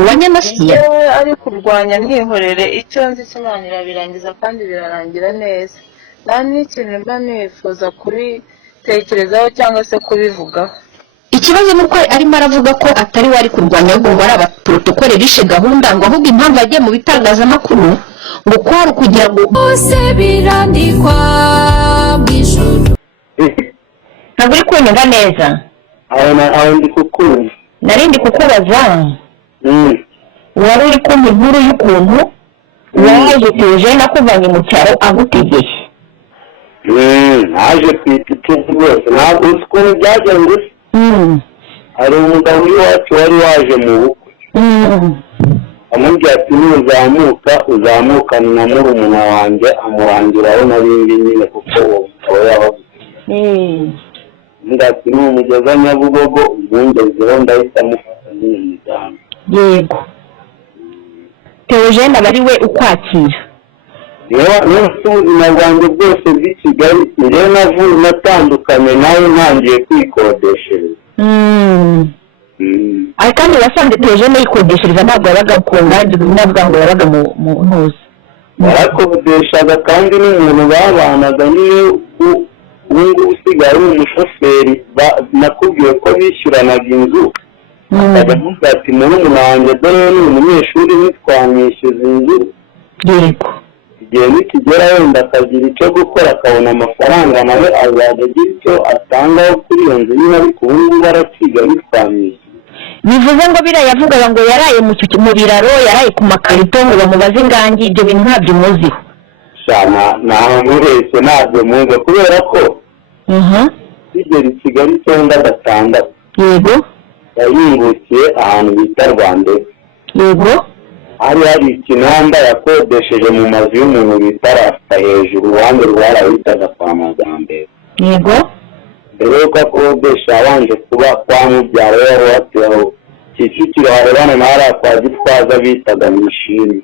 uwanyamasiya ari kurwanya mwihorere icyo nzi Imana irabirangiza kandi birarangira neza. Nta n'ikintu mba nifuza kubitekerezaho cyangwa se kubivugaho. ikibazo nuko arimo aravuga ko atari wari kurwanya ahubwo ari abaprotokole bishe gahunda ngo ahubwo impamvu agiye mu bitangazamakuru ngo kwari kugira ngo bose birandikwa bw'ijuru. ntabwo uri kunyumva neza aho ndi kukumva narindi kukubaza wari uri kumva inkuru y'ukuntu waje Theogene akuvanye mu cyaro agutegeye naje ku itike rwose ntabwo uzi ukuntu byagenze hari umugabo w'iwacu wari waje mu bukwe amubwira ati uzamukana na murumuna wanjye amurangiraho n'ibindi nyine kuko uwo mugabo yabavuze ati numugeza Nyabugogo umwungezeho ndahita amufata nyine mujyana. yego Theogene aba ari we ukwakira niba ubuzima bwanjye bwose bw'i Kigali njyewe navuye natandukanye nawe ntangiye kwikodeshereza ariko kandi wasanze Theogene yikodeshereza ntabwo yabaga ku ngagi navuga ngo yabaga mu ntuzi yarakodeshaga kandi n'umuntu babanaga niwe ubu usigaye ari umushoferi nakubwiye ko bishyuranaga inzu akajya amubwira ati murumuna wanjye dore ni umunyeshuri ntitwamwishyuza inzu yego igihe nikigera wenda akagira icyo gukora akabona amafaranga nawe azajya agira icyo atangaho kuri iyo nzu nyine ariko ubu ngubu arakiga ntitwamwishyuza. bivuze ngo biriya yavugaga ngo yaraye mu biraro yaraye ku makarito ngo bamubaze ingangi ibyo bintu ntabyo muziho ntaho mureshye ntabyo muzi kubera ko bigera i Kigali 9/6 yego yayingukiye ahantu bita Rwandexo yego hari ikinamba yakodesheje mu mazu y'umuntu bita Rasta hejuru uruhande rwarahitaga kwa Majyambere yego mbere yuko akodesha yabanje kuba kwa mubyara yari wateho Kicukiro harebana na hariya kwa Gitwaza bitaga Mwishimwe.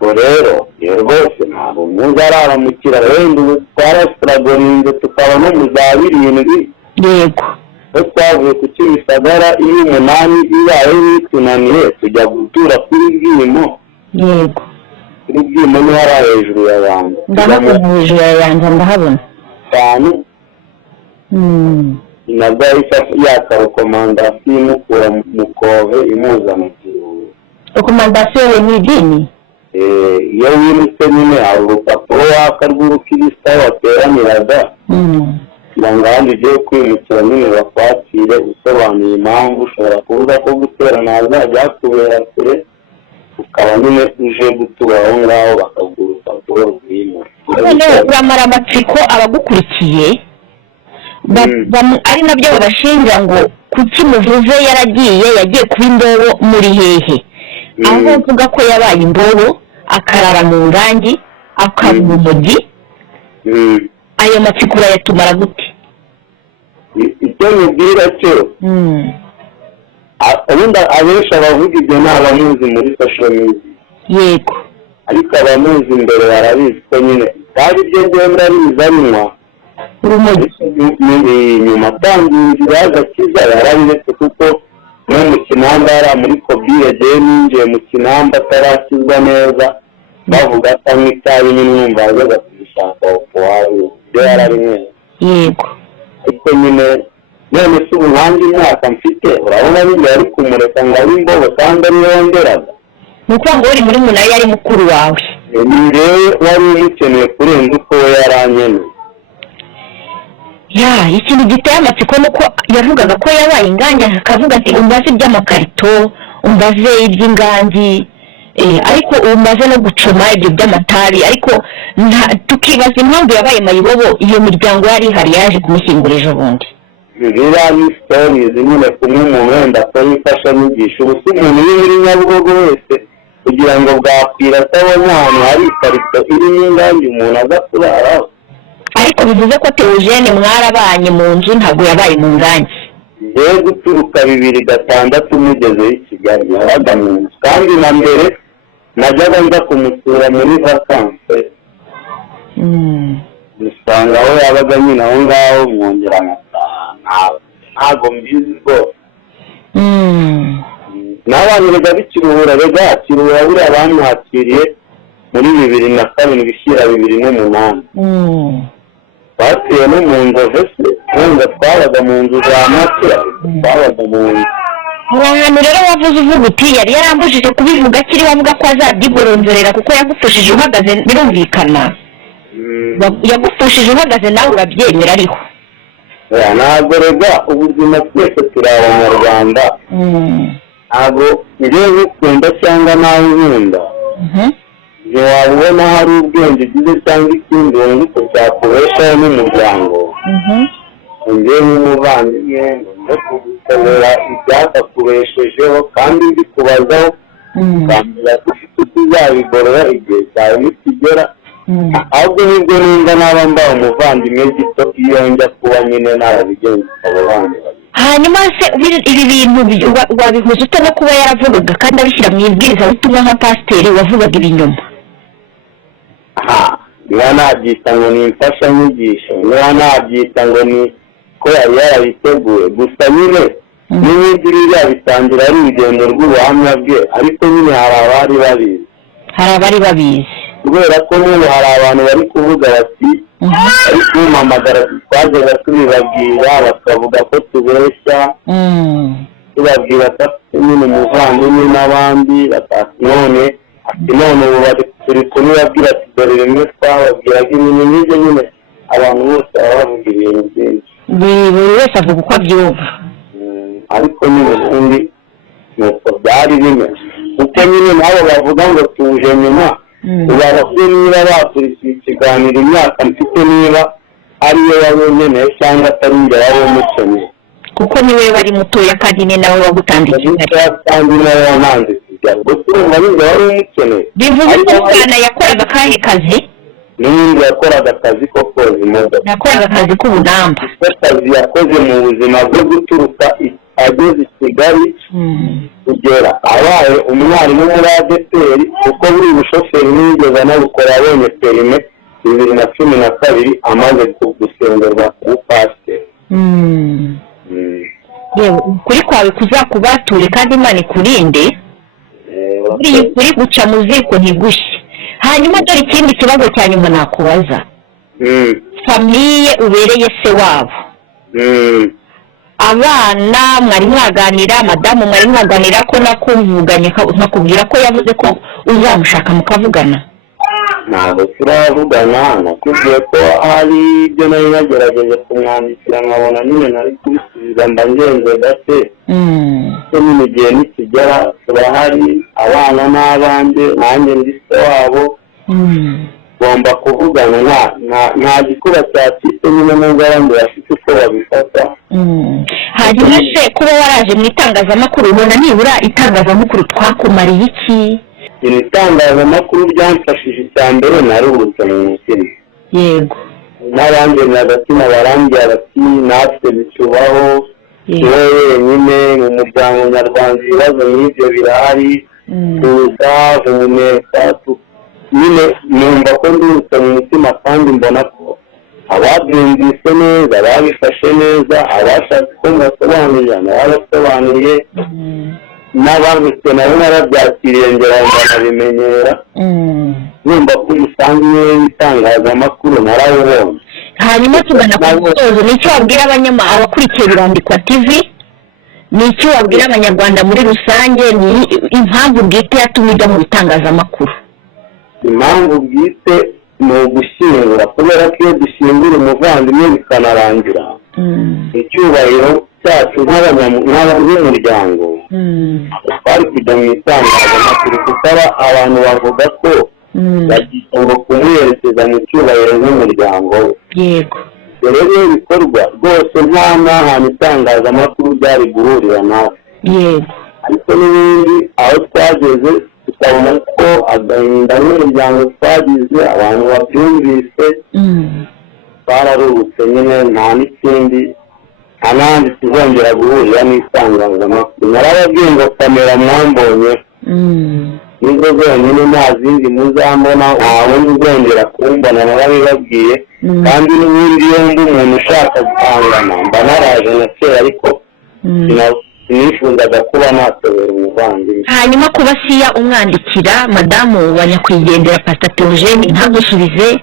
rero rwose ntabwo muzi arara mu kiraro wenda ubu twarasiragorinze tukaba no mu za 7 yego ko twavuye ku Kimisagara 8 ibaye bitunaniye tujya gutura kuri Bwimo. yego kuri Bwimo ni hariya hejuru y'abantu ndahabona hejuru yanjye ndahabona cyane nabwo yakarekomandasiyo imukura mu kove imuza mu kiruhuko. rekomandasiyo ni idini iyo wirutse nyine hari urupapuro waka rw'urukirisa wateraniraga kugira ngo ahandi ugiye kwimukira nyine bakwakire usobanuye impamvu ushobora kuvuga ko guterana hazajya hakubera kure ukaba nyine uje gutura aho ngaho bakaguha urupapuro rw'imura. noneho uramara amatsiko abagukurikiye ari nabyo babashinja ngo kuki muvuze yagiye kuba indobo muri hehe aho uvuga ko yabaye indobo akarara mu ngangi akaba umujyi ayo matsiko yatumara gute icyo mubwira cyo ubundi abenshi abavuga ibyo ni abamuzi muri social media yego ariko abamuzi imbere barabizi ko nyine kandi ibyo ngenda biza binywa urumogi nyuma atangiye inzira y'agakiza yarabiretse kuko no mu kinamba yari muri Kobile agiye ninjiye mu kinamba atarakizwa neza bavuga ko anywa itabi nyine numva yazaga kubishaka wawe ibyo yarabimwe yego ariko nyine none se ubu nanjye imyaka mfite urabona niba yari kumureka ngo abe imbobo kandi ariyo yongeraga ni ukuvuga ngo uri muri munani yari mukuru wawe ni rero wari umukeneye kurenza uko we yarankeneye. ikintu giteye amatsiko nuko yavugaga ko yabaye ingangi akavuga ati umbaze iby'amakarito umbaze iby'ingangi ariko umbaze no gucuma ibyo by'amatabi ariko tukibaza impamvu yabaye mayibobo iyo miryango yari ihari yaje kumushyingura ejo bundi. Biriya ni stories nyine kumwe umuntu wenda akora imfashanyigisho ubusa umuntu uri muri Nyabugogo wese kugira ngo bwakwira atabona ahantu hari ikarito irimo ingangi umuntu aza kuraraho. ariko bivuze ko Theogene mwarabanye mu nzu ntabwo yabaye mu ngangi yewe guturuka 2006 mugezeho i Kigali yabaga mu nzu kandi na mbere najyaga nza kumusura muri vacances usanga aho yabaga nyine aho ngaho mwongera ntabwo mbizi rwose n'abantu rega b'ikiruhura rega kiruhura buriya bamuhakiriye muri 2007 bishyira 2008 batuye no mu nzovu se wenda twabaga mu nzu za make twabaga mu nzu ahantu rero wavuze uvuga uti yari yarambujije kubivuga akiri bavuga ko azabyigoronzorera kuko yagupfushije uhagaze birumvikana yagupfushije uhagaze nawe urabyemera ariko ntabwo rega ubuzima twese turi abanyarwanda ntabwo ngiye gukunda cyangwa nawe nkunda ntiwabona hari ubwenge ugize cyangwa ikindi wumva cyakubeshaho n'umuryango ngewe nk'umuvandimwe no kugutabera ibyakakubeshejeho kandi mbikubazaho ukambwira ko ufite utuzabigorora igihe cyawe nikigera ahubwo nibwo nimba naba mbaye umuvandimwe gito iyo njya kuba nyine narabigenza abo bandi hanyuma se ibi bintu wabihuza ute no kuba yaravugaga kandi abishyira mu ibwirizabutumwa nka pasiteri wavugaga ibinyoma niba nabyita ngo ni imfashanyigisho niba nabyita ngo ni ko yari yarabiteguye gusa nyine n'ibindi biriya bitangira ari urugendo rw'ubuhamya bwe ariko nyine hari abari babizi kubera ko n'ubu hari abantu bari kuvuga bati ari kumpamagara twajyaga tubibabwira bakavuga ko tubeshya tubabwira ko afite nyine umuvandimwe n'abandi none ubu bari turi kubibabwira ati dore bimwe twababwiraga ibintu nk'ibyo nyine abantu bose baba bavuga ibintu byinshi buri wese avuga uko abyumva ariko nyine ubundi nuko byari bimeze kuko nyine nabo bavuga ngo tuje nyuma ubabase niba bakurikiye ikiganiro imyaka mfite niba ariyo wabonyeneye cyangwa atari njye waba umukeneye kuko niwe bari mutoya kandi ni nawe wagutandikiye kandi nawe wamanze kujya gusa urumva ninjye wari umukeneye bivuze ko umwana yakoraga akahe kazi n'ubundi yakoraga akazi ko koza imodoka yakoraga akazi k'ubunamba akazi yakoze mu buzima bwo guturuka ageze i Kigali kugera abaye umwarimu muri ADPR kuko buri bushoferi n'igeze anabukora abonye perime 2012 amaze gusengerwa ku pasiteri yewe kuri kwawe kuzakubature kandi Imana ikurinde uri guca mu ziko ntigushye hanyuma dore ikindi kibazo cya nyuma nakubaza famiye ubereye se wabo abana mwari mwaganira madamu mwari mwaganira ko nakuvuganye nkakubwira ko yavuze ko uzamushaka mukavugana ntabwo turavugana nakubwiye ko hari ibyo nari nagerageje kumwandikira nkabona nyine nari kubisubiza mba ngenze gake ko nyine igihe nikigera turahari abana n'abandi nanjye ndi se wabo ugomba kuvugana nta gikuba cyacitse nyine nubwo abandi bafite uko babifata hanyuma se kuba waraje mu itangazamakuru ubona nibura itangazamakuru twakumariye iki itangazamakuru ryamfashije icya mbere naruhutse mu mutima yego n'abandi n'agatima barambwira bati natwe bicubaho wowe wenyine mu muryango nyarwanda ibibazo nk'ibyo birahari tuza humeka nyine numva ko nduhutse mu mutima kandi mbona ko ababyumvise neza babifashe neza abashatse ko mbasobanurira n'abasobanuriye n'abanditse nabo narabyakiriye ngera ndanabimenyera numva ko umusanzu w'itangazamakuru narawubonye hanyuma tugana ku musozo nicyo wabwira abakurikiye Birandikwa TV nicyo wabwira abanyarwanda muri rusange ni impamvu bwite yatumye ujya mu bitangazamakuru impamvu bwite ni ugushyingura kubera ko iyo dushyingura umuvandimwe bikanarangira icyubahiro cyacu nk'umuryango twari kujya mu itangazamakuru kuko abantu bavuga ko bagomba kumuherekeza mu cyubahiro nk'umuryango we yego rero ibikorwa rwose nta n'ahantu itangazamakuru ryari guhurira natwe yego ariko n'ibindi aho twageze tukabona ko agahinda n'umuryango twagize abantu babyumvise twararuhutse nyine nta n'ikindi nta n'ahandi tuzongera guhurira n'itangazamakuru narababwiye ngo kamera mwambonye nizo zonyine nta zindi muzambona nta wundi uzongera kumbona narabibabwiye kandi n'ubundi iyo ndi umuntu ushaka guhangana mba naraje na kera ariko sinifuzaga kuba natobera umuvandimwe. hanyuma kuba siya umwandikira madamu wa nyakwigendera Pastor Theogene ntagusubize,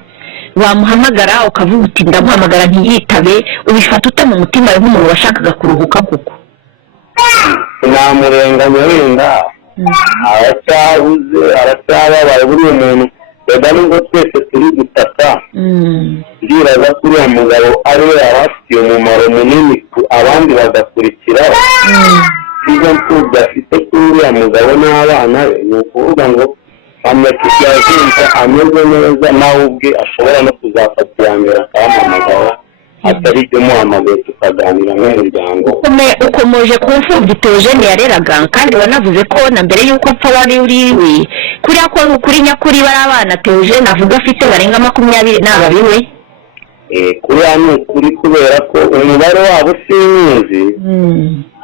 wamuhamagara ukavuga uti ndamuhamagara ntiyitabe, ubifata ute mu mutima wawe nk'umuntu washakaga kuruhuka kuko? Sinamurenganya wenda aracyabuze aracyababaye buriya muntu rega nubwo twese turi gutaka ndiraza ko uriya mugabo ari we yari afitiye umumaro munini abandi bagakurikiraho. ibyo mfubyi afite kuri uriya mugabo n'abana be ni ukuvuga ngo amekijyazinze ameze neza nawe ubwe ashobora no kuzafata iya mbere akahamamagara atari ibyo muhamagaye tukaganira nk'umuryango. Ukomeje ku mfubyi Theogene yareraga kandi wanavuze ko na mbere y'uko apfa wari uriwe kuriya ko ukuri nyakuri bari abana Theogene avuga afite barenga 20 n'ababiwe. Kuriya ni ukuri kubera ko umubare wabo simuzi,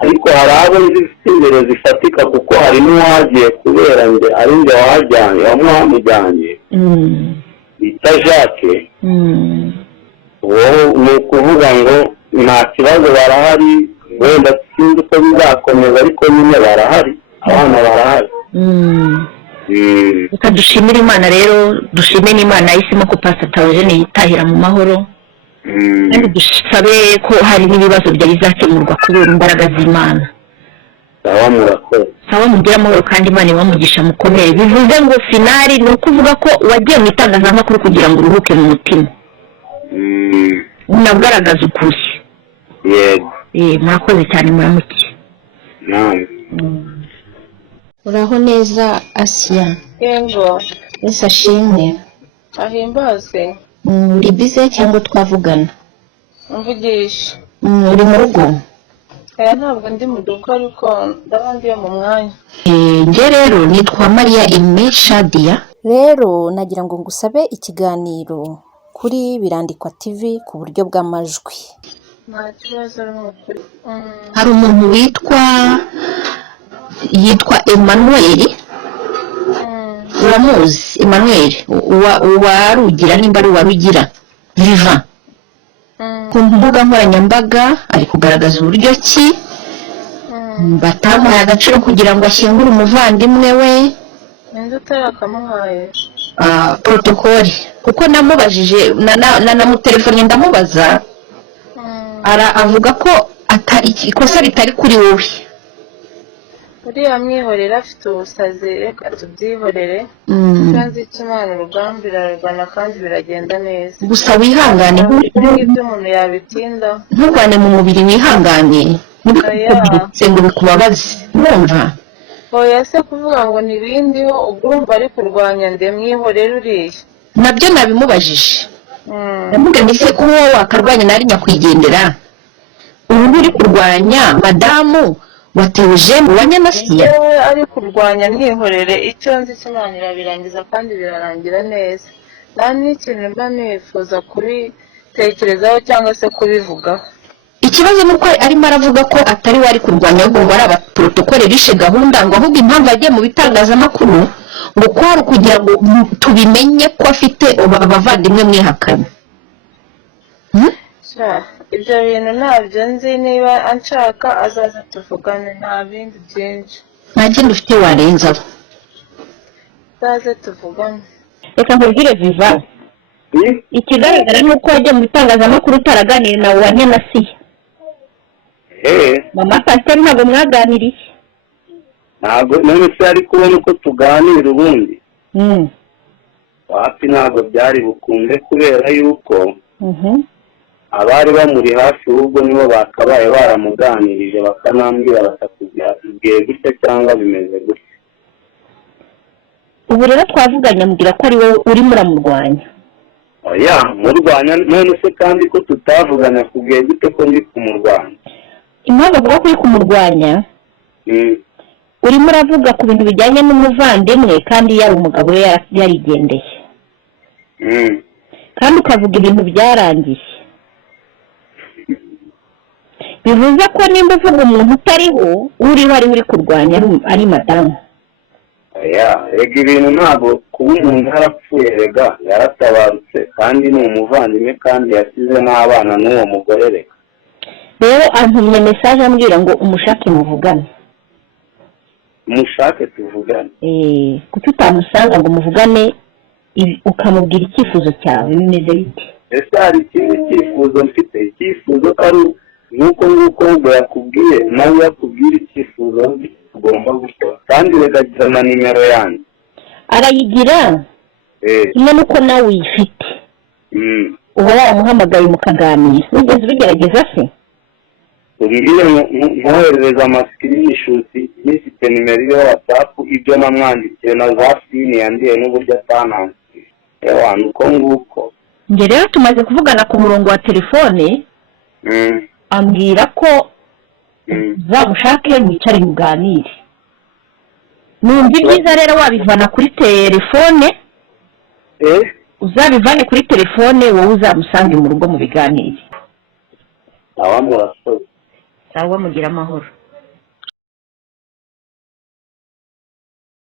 ariko hari abo zifite imbere zifatika kuko hari n'uwagiye kubera nge ari nge wahajyanye wamujyanye bita Jacques. wowe ni ukuvuga ngo nta kibazo barahari, wenda sinzi uko bizakomeza ariko nyine barahari, abana barahari. Reka dushimire Imana rero, dushime n'Imana yahisemo ko Pastor Theogene yitahira mu mahoro, kandi dusabe ko hari n'ibibazo byari bizakemurwa kubera imbaraga z'Imana. Sawa murakoze. Sawa mugira amahoro kandi Imana ibamugisha mukomere. Bivuze ngo finali ni ukuvuga ko wagiye mu itangazamakuru kugira ngo uruhuke mu mutima. Unagaragaza ukuri. Yego. Murakoze cyane muramuke. Uraho neza Asia? Yego. Ese ashimwe. Ahimbazwe. Uri bize cyangwa twavugana? Mvugisha. Uri mu rugo? Ntabwo ndi mu duka ariko ndabandiye mu mwanya. Nge rero nitwa Maria Aimée Shadia. Rero nagira ngo ngusabe ikiganiro kuri Birandikwa TV ku buryo bw'amajwi. Nta kibazo n'ukuri. Hari umuntu yitwa Emmanuel. Uramuzi Emmanuel uwarugira nimba ari uwarugira Viva. Ku mbuga nkoranyambaga ari kugaragaza uburyo ki batamuhaye agaciro kugira ngo ashyingure umuvandimwe we. Ninde utarakamuhaye? Protokoli kuko namubajije namutelefone ndamubaza avuga ko ikosa ritari kuri wowe. Uriya mwihorera afite ubusazi, reka tubyihorere. Kandi Imana urugamba irarwana kandi biragenda neza. Gusa wihangane nk'ibyo umuntu yabitinda. Nturwane mu mubiri wihangane. Ntibikubitse ngo bikubabaze. Urumva? Oya se kuvuga ngo ntibindiho ubwo urumva ari kurwanya nde mwihorera uriya. Nabyo nabimubajije. Ndavuga nti se kuba wakarwanya nari nyakwigendera. Ubu uri kurwanya madamu wa Theogene wa Nyanasiya. Yewe ari kurwanya ntihorere icyo nzi Imana irabirangiza kandi birarangira neza. Nta n'ikintu mba nifuza kubitekerezaho cyangwa se kubivugaho. Ikibazo nuko arimo aravuga ko atari wari kurwanya ahubwo ari abaprotokole bishe gahunda, ngo ahubwo impamvu agiye mu bitangazamakuru ngo kwari kugira ngo tubimenye ko afite abavandimwe mwihakanye. Ibyo bintu ntabyo nzi, niba anshaka azaza tuvugane, nta bindi byinshi. Nta kindi ufite warenzaho. Azaze tuvugane. Reka nkubwire Viva, ikigaragara ni uko wagiye mu bitangazamakuru utaraganira na wa Nyanasiya. Mama Pastor ntabwo mwaganiriye? Ntabwo none se ari kubona uko tuganira ubundi. Wapi ntabwo byari bukunde kubera yuko abari bamuri hafi ubwo nibo bakabaye baramuganirije bakanambwira batakubwira gutya cyangwa bimeze gutya. Ubu rero twavuganye ambwira ko ari wowe uri muramurwanya. Oya murwanya none se kandi ko tutavugana kubwiye gute ko ndi kumurwanya? Impamvu avuga ko uri kumurwanya urimo uravuga ku bintu bijyanye n'umuvandimwe kandi yari umugabo we yarigendeye. Kandi ukavuga ibintu byarangiye. Bivuze ko nimba uvuga umuntu utariho uri kurwanya ari madamu. Rega ibintu ntabwo kuba umuntu yarapfuye, rega yaratabarutse kandi ni umuvandimwe kandi yasize n'abana n'uwo mugore. Rega rero antumye message ambwira ngo umushake muvugane. Mushake tuvugane. Kuki utamusanga ngo muvugane ukamubwira icyifuzo cyawe bimeze bite? Ese hari ikindi cyifuzo mfite? Icyifuzo ari nuko ngo yakubwiye nawe yakubwira icyifuzo ugomba gukora kandi regagira na nimero yanjye. Arayigira kimwe nuko nawe uyifite. Uba wamuhamagaye mukaganira. Ugeze ubigerageza se? Umbwire nkoherereza screenshot n'ifite nimero ya WhatsApp ibyo namwandikiye na za fini yandiye n'uburyo atananze. Nuko nguko. Nge rero tumaze kuvugana ku murongo wa telefone. Ambwira ko zamushake mwicare muganire. Numva ibyiza rero wabivana kuri telefone. Uzabivane kuri telefone wowe uzamusange mu rugo mu biganiro. Murakoze. Sawa mugira amahoro.